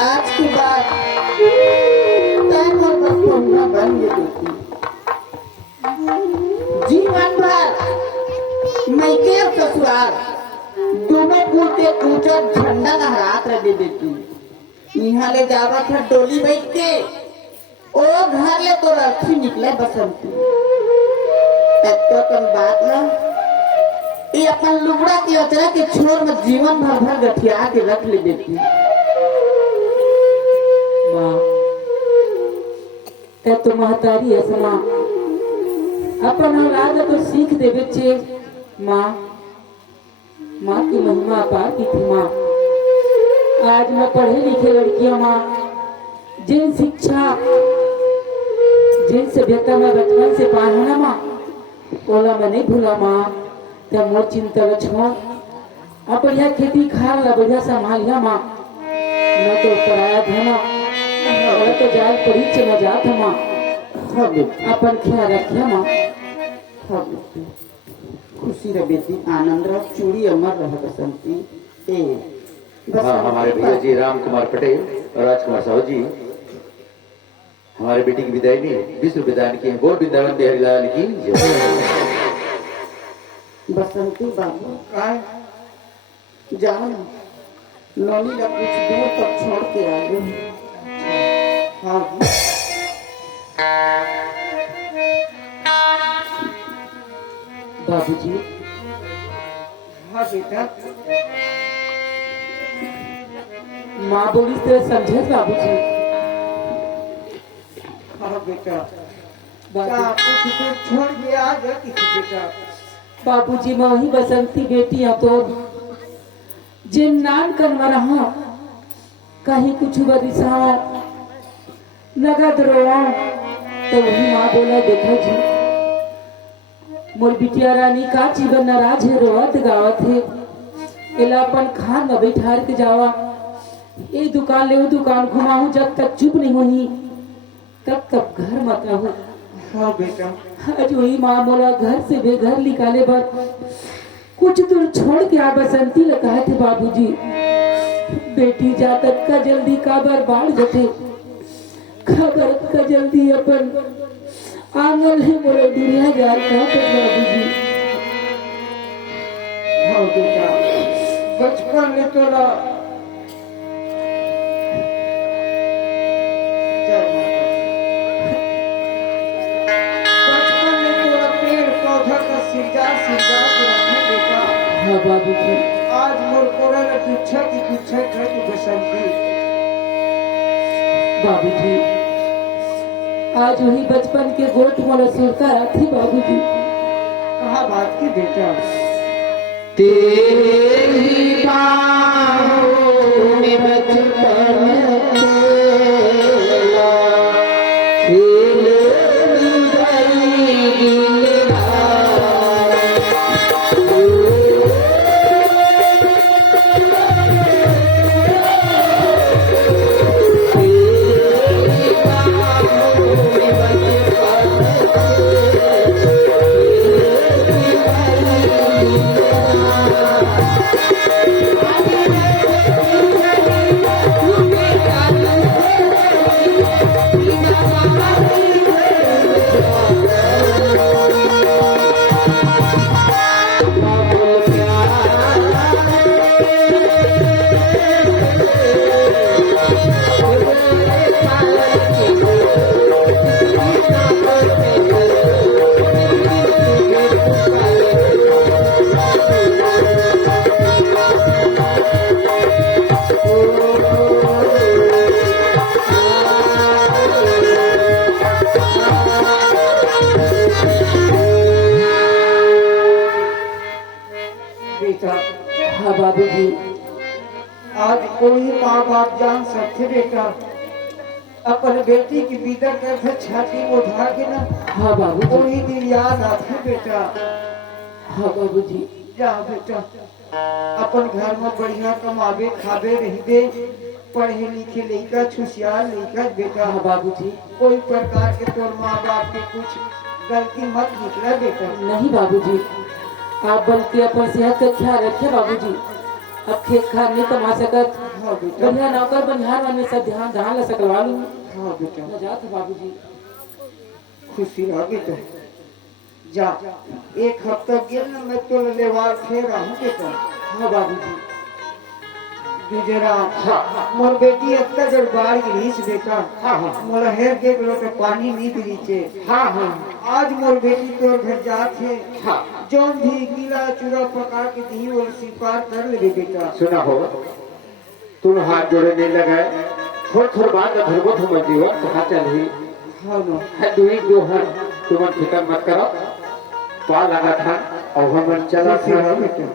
आज की बात तय पर बखूबा बन गई। जीवन भर मैं के ससुराल दोनों कूटे ऊंचा झंडा लहरात रह देती। यहाँ ले जावत है डोली बैठ के ओ घर ले तो रथी निकले बसंती। तो कम बात ना ये अपन लुगड़ा की अचरा के छोर में जीवन भर भर गठिया के रख ले देती। माँ ते तो महतारी है माँ अपन औलाद को सीख दे बच्चे। माँ माँ की महिमा अपार की थी। माँ आज मैं पढ़े लिखे लड़कियां माँ जिन शिक्षा जिन सभ्यता में बचपन से पार होना माँ ओला मैं नहीं भूला माँ। तब मोर चिंता लक्ष्मण अब बढ़िया खेती खार ला बढ़िया संभालिया माँ। न तो पराया धना और तो जाल पड़ी चला जात माँ। अपन ख्याल रखिया माँ। खुशी रह बेटी आनंद रह चूड़ी अमर रह बसंती। हाँ, हमारे भैया जी राम कुमार पटेल और राजकुमार साहू जी हमारे बेटी की विदाई में 20 रुपए दान किए। बोल वृंदावन बिहारी लाल की जय। बसंती बाबू जाओ ना नौनी का कुछ दूर तक छोड़ के आ गए। हाँ बाबूजी। हाँ बेटा माँ बोली तो समझे बाबूजी। हाँ बेटा कुछ तो छोड़ के आ गया किसी बेटा। बाबूजी मैं वही बसंती बेटी है तो जिन नाम करवा रहा कहीं कुछ बरिसा नगद रोआ तो वही माँ बोला देखो जी मोर बिटिया रानी का जीवन नाराज है रोवत गावत है इला अपन खान में बैठार के जावा ये दुकान ले वो दुकान घुमाऊं जब तक चुप नहीं होनी तब तक घर मत रहूं। हाँ बेटा आज वही माँ बोला घर से बेघर निकाले पर कुछ दूर छोड़ के आ बसंती लगा थे बाबूजी। बेटी जातक का जल्दी काबर बाढ़ जते खबर का जल्दी अपन आंगन है बोले दुनिया जा रहा है बाबूजी। हाँ बेटा बचपन में तो ना हाँ बाबूजी। आज मोर कोरा ने पूछा कि बसंती बाबूजी आज वही बचपन के गोट मोला सुरता थी बाबूजी। कहाँ बात की बेटा तेरी बाहों में बचपन हाँ बाबूजी। आज कोई माँ बाप जान सकते बेटा अपन बेटी की विदा करते छाती में उठा के ना। हाँ बाबूजी। कोई दिन याद आते बेटा। हाँ बाबूजी। जा बेटा अपन घर में बढ़िया कमावे खावे रहबे पढ़े लिखे लड़का छुसियार लड़का बेटा। हाँ बाबूजी। कोई प्रकार के तोर माँ बाप के कुछ गलती मत निकला बेटा। नहीं बाबूजी आप बल्कि अपन सेहत का ख्याल रखे बाबूजी। अब खेत खाद नहीं कमा सकत हाँ बेटा बढ़िया नौकर बनिहार वाले सब ध्यान ध्यान ला सकलवा लूँ हाँ बेटा मैं जात हूँ बाबूजी। खुशी रह बेटा जा एक हफ्ता गेल ना मैं तो लेवार फेर आहूँ बेटा हाँ बाबूजी। गुजरा मोर बेटी अब तक बाढ़ गिरीस बेटा मोर हेर के लोटे पानी नहीं नीचे आज मोर बेटी तोर घर जात है जौन भी गीला चूड़ा पका के दी और स्वीकार कर ले बेटा सुना हो तुम हाथ जोड़ने लगाए थोड़ थोड़ बाद धर्मो धर्म जीवन कहा चली हाँ नो है दुई दो हर तुम फिक्र मत करो पा लगा था और हम चला खुशी रह था बेटा